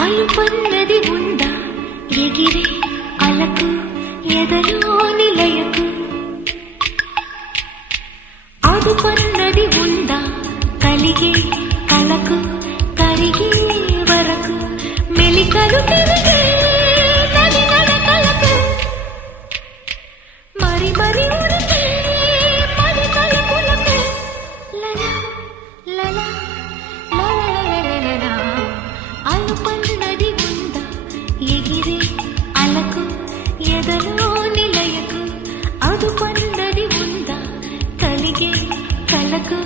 అలుపన్నది ఉందా ఎగిరే అలకు ఎదలో నిలయకు అదుపన్నది ఉందా కలిగే కలకు కరిగే వరకు మెలికలు తిరిగే నది నడకలకు మరి మరి ఉరికే పది తలుపులకు లలా లలా లలా అలుపన్నది ఉందా ఎగిరే అలకు ఎదలో నిలయకు అదుపన్నది ఉందా కలిగే కలకు